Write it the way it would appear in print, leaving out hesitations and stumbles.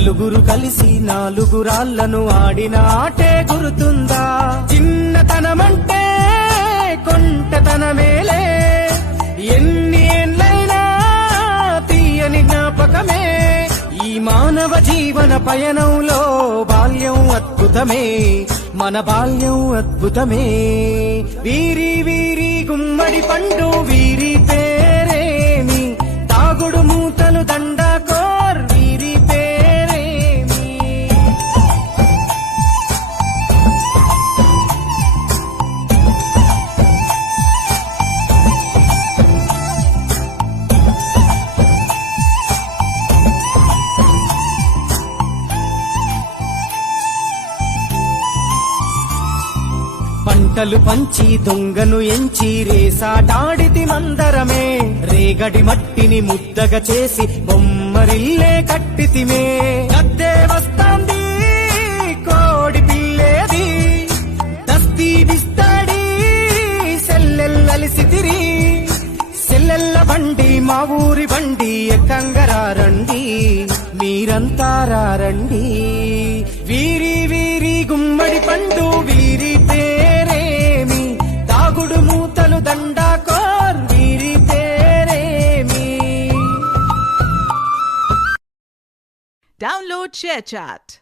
నలుగురు కలిసి నాలుగురాళ్లను ఆడిన ఆటే గుర్తుందా? చిన్నతనమంటే కొంటతనమేలే, ఎన్ని ఏండ్లైనా తీయని జ్ఞాపకమే. ఈ మానవ జీవన పయనంలో బాల్యం అద్భుతమే, మన బాల్యం అద్భుతమే. వీరి వీరి గుమ్మడి పండు వీరి పేరేమి, తాగుడు మూతలు దండాకోర్ వీరి పేరేమి. పంటలు పంచి దొంగను ఎంచి రేసాటాడితి మందరమే, రేగడి మట్టిని ముద్దగా చేసి బొమ్మరిల్లే కట్టితిమే. గద్దే వస్తాంది కోడి పిల్లేది, దస్తీ బిస్తాడి సెల్లెల్లలిసితిరి. సెల్లెల్ల బండి మా ఊరి బండి ఎక్కంగరారండి, మీరంతా రారండి. వీరి వీరి గుమ్మడి పండు వీరి పేరేమి, తాగుడు మూతలు దండాకోర్ వీరి పేరేమి. Download ShareChat.